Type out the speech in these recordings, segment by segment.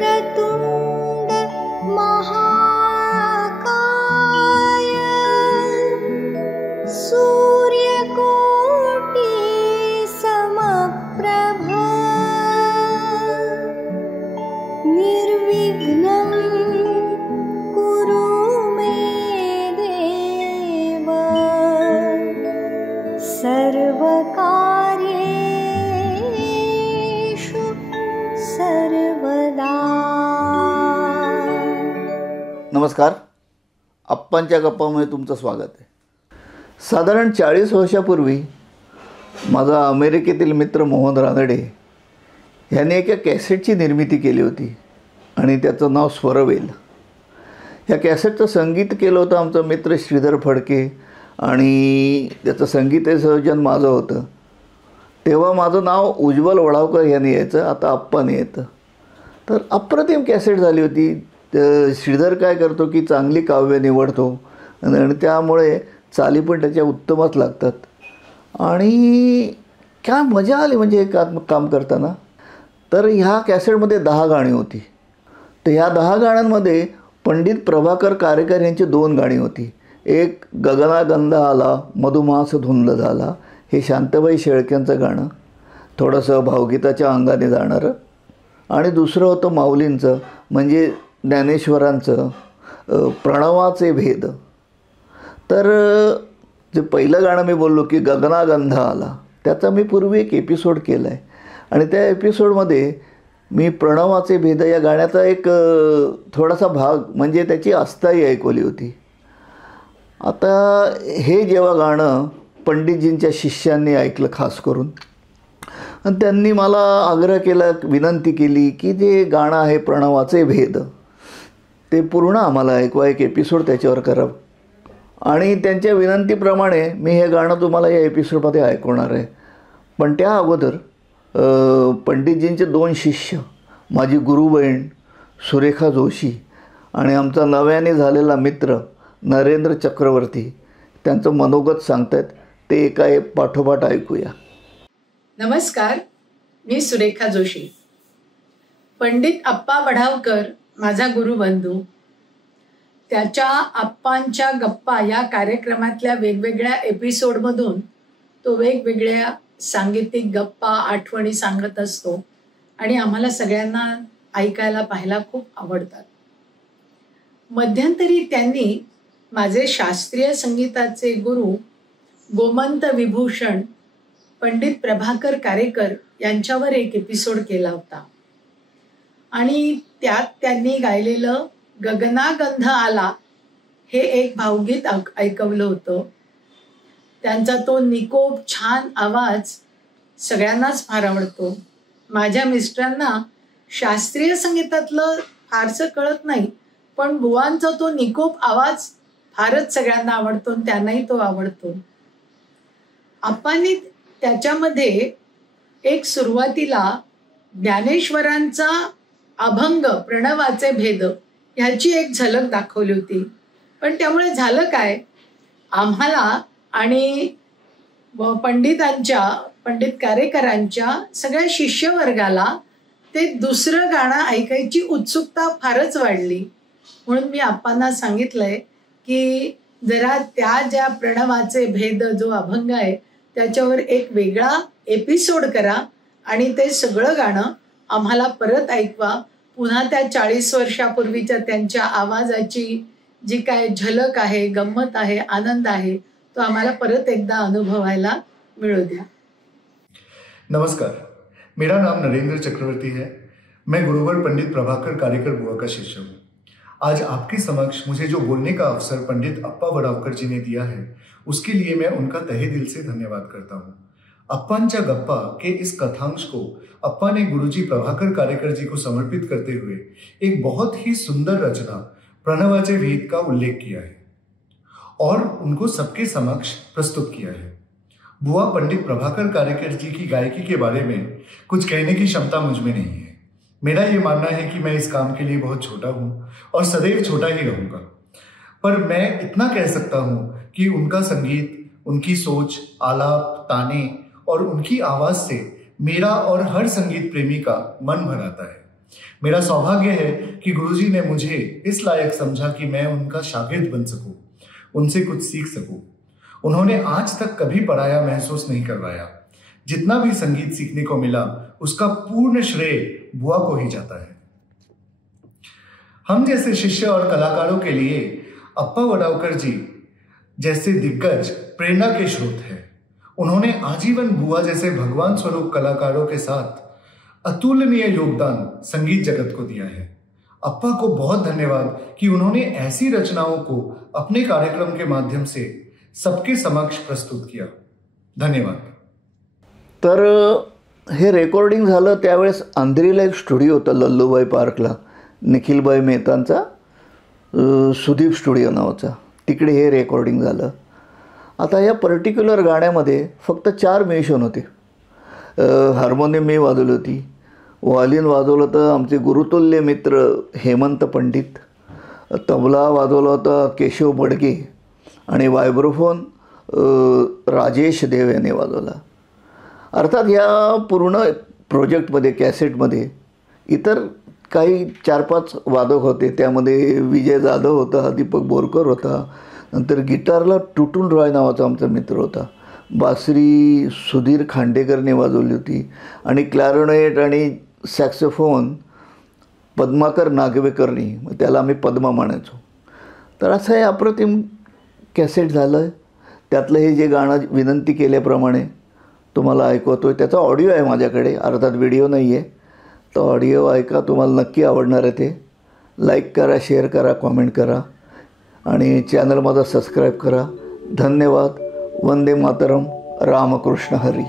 वक्रतुंड महाकाय सूर्यकोटि समप्रभ निर्विघ्नं कुरु मे देव सर्वकार्येषु सर्वदा. नमस्कार, आप्पांच्या गप्पामध्ये तुमचं स्वागत आहे. साधारण 40 वर्षापूर्वी माझा अमेरिकेतील मित्र मोहन रानडे ह्याने एका कॅसेटची निर्मिती केली होती आणि त्याचं नाव स्वरवेल. ह्या कॅसेटचं संगीत केलं होतं आमचा मित्र श्रीधर फडके आणि त्याचं संगीत संयोजन माझं होतं. तेव्हा माझं नाव उज्ज्वल वडावकर यांनी यायचं, आता आप्पाने येतं. तर अप्रतिम कॅसेट झाली होती. श्रीधर काय करतो की चांगली काव्य निवडतो आणि त्यामुळे चाली पण त्याच्या उत्तमच लागतात आणि काय मजा आली म्हणजे हे काम करताना. तर ह्या कॅसेटमध्ये 10 गाणी होती. तर ह्या 10 गाण्यांमध्ये पंडित प्रभाकर कारेकर यांची 2 गाणी होती. एक गगनागंध आला मधुमास धुंद झाला, हे शांताबाई शेळक्यांचं गाणं, थोडंसं भावगीताच्या अंगाने जाणारं. आणि दुसरं होतं माऊलींचं म्हणजे ज्ञानेश्वरांचं प्रणवाचे भेद. तर जे पहिलं गाणं मी बोललो की गगनागंध आला, त्याचा मी पूर्वी एक एपिसोड केला आहे आणि त्या एपिसोडमध्ये मी प्रणवाचे भेद या गाण्याचा एक थोडासा भाग म्हणजे त्याची अस्थायी ऐकवली होती. आता हे जेव्हा गाणं पंडितजींच्या शिष्यांनी ऐकलं खास करून, आणि त्यांनी मला आग्रह केला, विनंती केली की जे गाणं आहे प्रणवाचे भेद ते पूर्ण आम्हाला ऐकवा, एक एपिसोड त्याच्यावर करा. आणि त्यांच्या विनंतीप्रमाणे मी हे गाणं तुम्हाला या एपिसोडमध्ये ऐकवणार आहे. पण त्या अगोदर पंडितजींचे 2 शिष्य, माझी गुरुबहीण सुरेखा जोशी आणि आमचा नव्याने झालेला मित्र नरेंद्र चक्रवर्ती, त्यांचं मनोगत सांगतात. ते एका पाठोपाठ ऐकूया. नमस्कार, मी सुरेखा जोशी. पंडित अप्पा वडावकर माझा गुरुबंधू. त्याच्या आप्पांच्या गप्पा या कार्यक्रमातल्या वेगवेगळ्या एपिसोडमधून तो वेगवेगळ्या सांगीतिक गप्पा आठवणी सांगत असतो आणि आम्हाला सगळ्यांना ऐकायला पाहायला खूप आवडतात. मध्यंतरी त्यांनी माझे शास्त्रीय संगीताचे गुरु गोमंत विभूषण पंडित प्रभाकर कारेकर यांच्यावर एक एपिसोड केला होता आणि त्यात त्यांनी गायलेलं गगनागंध आला हे एक भावगीत ऐकवलं होतं. त्यांचा तो निकोप छान आवाज सगळ्यांनाच फार आवडतो. माझ्या मिस्टरांना शास्त्रीय संगीतातलं फारसं कळत नाही, पण बुवांचा तो निकोप आवाज फारच सगळ्यांना आवडतो आणि त्यांनाही तो आवडतो. आप्पांनी त्याच्यामध्ये एक सुरुवातीला ज्ञानेश्वरांचा अभंग प्रणवाचे भेद ह्याची एक झलक दाखवली होती. पण त्यामुळे झालं काय, आम्हाला आणि पंडित कारेकरांच्या सगळ्या शिष्यवर्गाला ते दुसरं गाणं ऐकायची उत्सुकता फारच वाढली. म्हणून मी आप्पांना सांगितलंय की जरा त्या ज्या प्रणवाचे भेद जो अभंग आहे त्याच्यावर एक वेगळा एपिसोड करा आणि ते सगळं गाणं आम्हाला परत ऐकवा. पुन्हा त्या 40 वर्षापूर्वीच्या त्यांच्या आवाजाची जी काय झलक आहे, गंमत आहे, आनंद आहे, तो आम्हाला परत एकदा अनुभवायला मिळू द्या. नमस्कार, मेरा नाम नरेंद्र चक्रवर्ती है. मैं गुरुवर पंडित प्रभाकर कारेकर बुआ का शिष्य हूँ. आज आपके समक्ष मुझे जो बोलने का अवसर पंडित अप्पा वडावकर जी ने दिया है, उसके लिए मैं उनका तहे दिल से धन्यवाद करता हूँ. अप्पांच्या गप्पा के इस कथांश को अप्पा ने गुरुजी प्रभाकर कारेकर जी को समर्पित करते हुए एक बहुत ही सुंदर रचना प्रणवाचे भेद का उल्लेख किया है और उनको सबके समक्ष प्रस्तुत किया है. बुआ पंडित प्रभाकर कारेकर जी की गायकी के बारे में कुछ कहने की क्षमता मुझ में नहीं है. मेरा ये मानना है कि मैं इस काम के लिए बहुत छोटा हूँ और सदैव छोटा ही रहूंगा. पर मैं इतना कह सकता हूँ कि उनका संगीत, उनकी सोच, आलाप, ताने और उनकी आवाज से मेरा और हर संगीत प्रेमी का मन भर आता है. मेरा सौभाग्य है कि गुरुजी ने मुझे इस लायक समझा कि मैं उनका शागिर्द बन सकूं, उनसे कुछ सीख सकूं। उन्होंने आज तक कभी पराया महसूस नहीं करवाया। जितना भी संगीत सीखने को मिला उसका पूर्ण श्रेय बुआ को ही जाता है। हम जैसे शिष्य और कलाकारों के लिए अप्पा वडावकर जी जैसे दिग्गज प्रेरणा के स्रोत हैं। उन्होंने आजीवन बुआ जैसे भगवान स्वरूप कलाकारों के साथ अतुलनीय योगदान संगीत जगत को दिया है। अप्पा को बहुत धन्यवाद कि उन्होंने ऐसी रचनाओं को अपने कार्यक्रम के माध्यम से सबके समक्ष प्रस्तुत किया। धन्यवाद। तर हे रेकॉर्डिंग झालं त्यावेळेस अंधेरीला एक स्टुडिओ होता लल्लूबाई पार्कला, निखिलबाई मेहतांचा सुदीप स्टुडिओ नावाचा, तिकडे हे रेकॉर्डिंग झालं. आता या पर्टिक्युलर गाण्यामध्ये फक्त 4 म्युझिशियन होते. हार्मोनियम मी वाजवली होती, व्हायोलिन वाजवलं होतं आमचे गुरुतुल्य मित्र हेमंत पंडित, तबला वाजवला होता केशव बडगे आणि वायब्रोफोन राजेश देव यांनी वाजवला. अर्थात या पूर्ण प्रोजेक्टमध्ये कॅसेटमध्ये इतर काही 4-5 वादक होते. त्यामध्ये विजय जाधव होता, दीपक बोरकर होता, नंतर गिटारला टुटून रॉय नावाचा आमचा मित्र होता, बासरी सुधीर खांडेकरने वाजवली होती आणि क्लॅरिनेट आणि सॅक्सोफोन पद्माकर नागवेकरनी, त्याला आम्ही पद्मा म्हणायचो. तर असं हे अप्रतिम कॅसेट झालं. त्यातलं हे जे गाणं विनंती केल्याप्रमाणे तुम्हाला ऐकवतो आहे त्याचा ऑडिओ आहे माझ्याकडे, अर्थात व्हिडिओ नाही आहे. तो ऑडिओ ऐका, तुम्हाला नक्की आवडणार आहे. ते लाईक करा, शेअर करा, कॉमेंट करा आणि चॅनल माझा सबस्क्राईब करा. धन्यवाद. वंदे मातरम. रामकृष्ण हरी.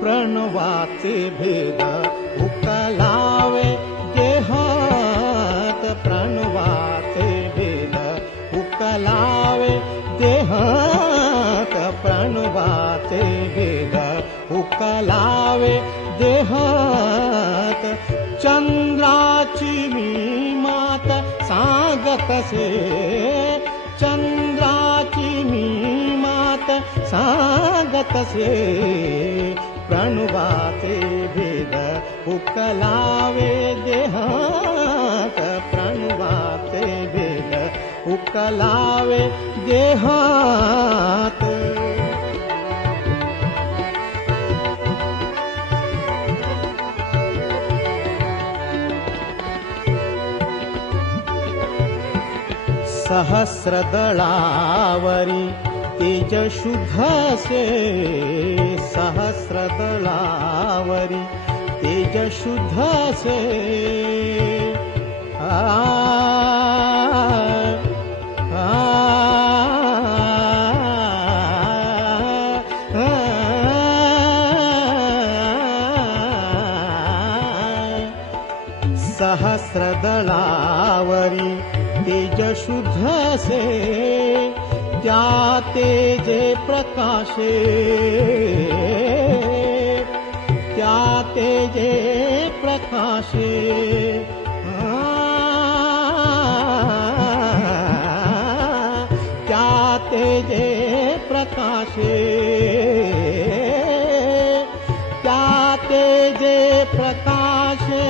प्रणवाचे भेद उकलावे देहात, प्रणवाचे भेद उकलावे देहात, प्रणवाचे भेद उकलावे देहात. चंद्राची मी मात सांगतसे, चंद्राची मी मात सांगतसे, प्रणवाचे भेद उकलावे देहात, प्रणवाचे भेद उकलावे देहात. सहस्रदळावरी तेज शुद्धसे, सहस्रदळावरी तेज शुद्धसे, सहस्रदळावरी तेज शुद्धसे, त्या तेजे प्रकाशे, त्या तेजे प्रकाशे, त्या तेजे प्रकाशे, त्या तेजे प्रकाशे.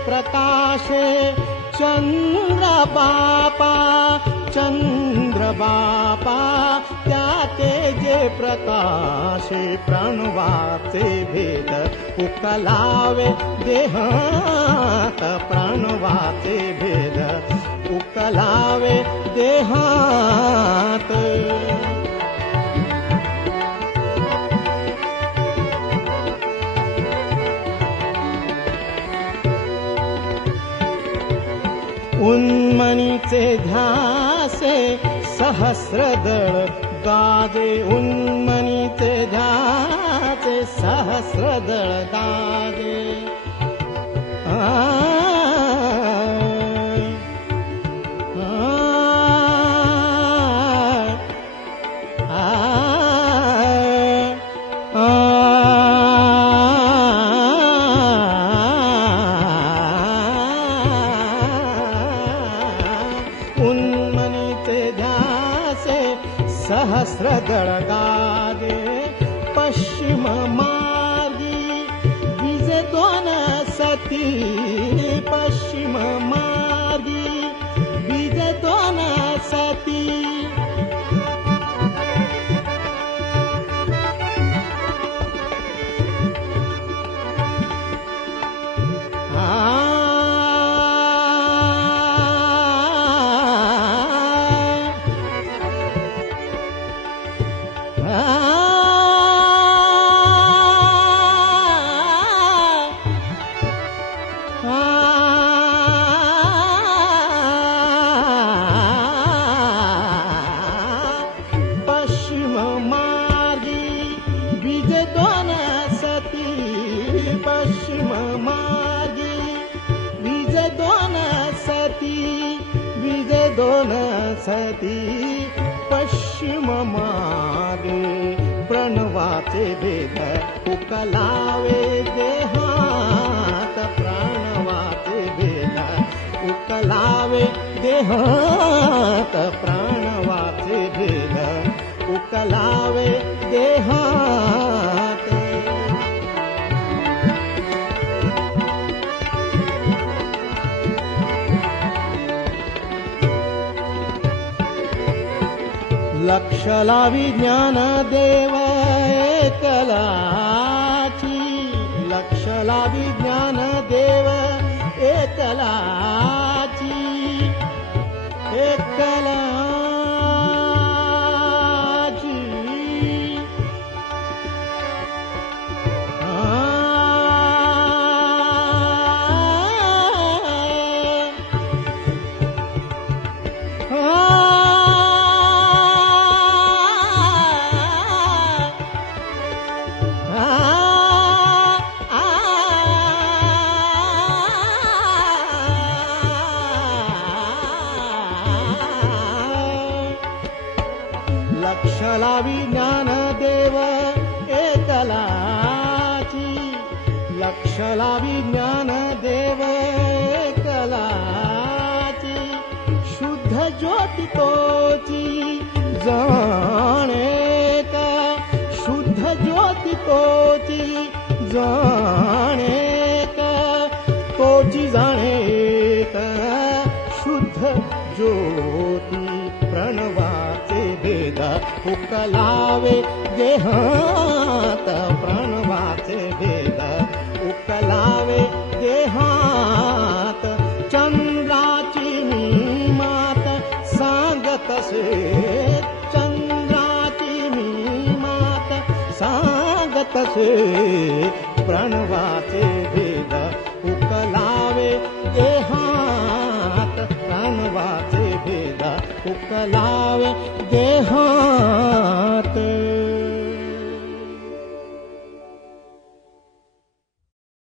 प्रकाशे चंद्र बापा, चंद्र बापा, त्या तेजे प्रकाशे प्राणवाचे भेद उकलावे देहात प्राणवाचे भेद उकलावे देहात उन्मनीचे ध्यासे सहस्रदळ गाजे उन्मनीचे ध्यासे सहस्रदळ गाजे सहस्रदळ गाजे पश्चिम मार्गी विजे दोन सती पश्चिम मार्गी विजे दोन सती पश्चिम मार्गी विजे दोन सती पश्चिम मार्गी विजे दोन सती विजे दोन सती पश्चिम मार्गे प्रणवाचे भेद उकलावे देहात प्राणवाचे भेद उकलावे देहात प्राणवाचे भेद उकलावे देहात लक्ष लावी ज्ञानदेव एकलाची लक्ष लावी ज्ञानदेव एकलाची एकलाची लक्ष लावी ज्ञानदेव एकलाची लक्ष लावी ज्ञानदेव एकलाची शुद्ध ज्योती तोची जाणे का शुद्ध ज्योती तोची जाणे का तोची जाणे का शुद्ध ज्योती प्रणवाचे भेद उकलावे देहात प्रणवाचे भेद उकलावे देहात चंद्राची मी मात सांगतसे चंद्राची मी मात सांगतसे प्रणवाचे भेद उकलावे देहात प्रणवाचे भेद उकलावे देहात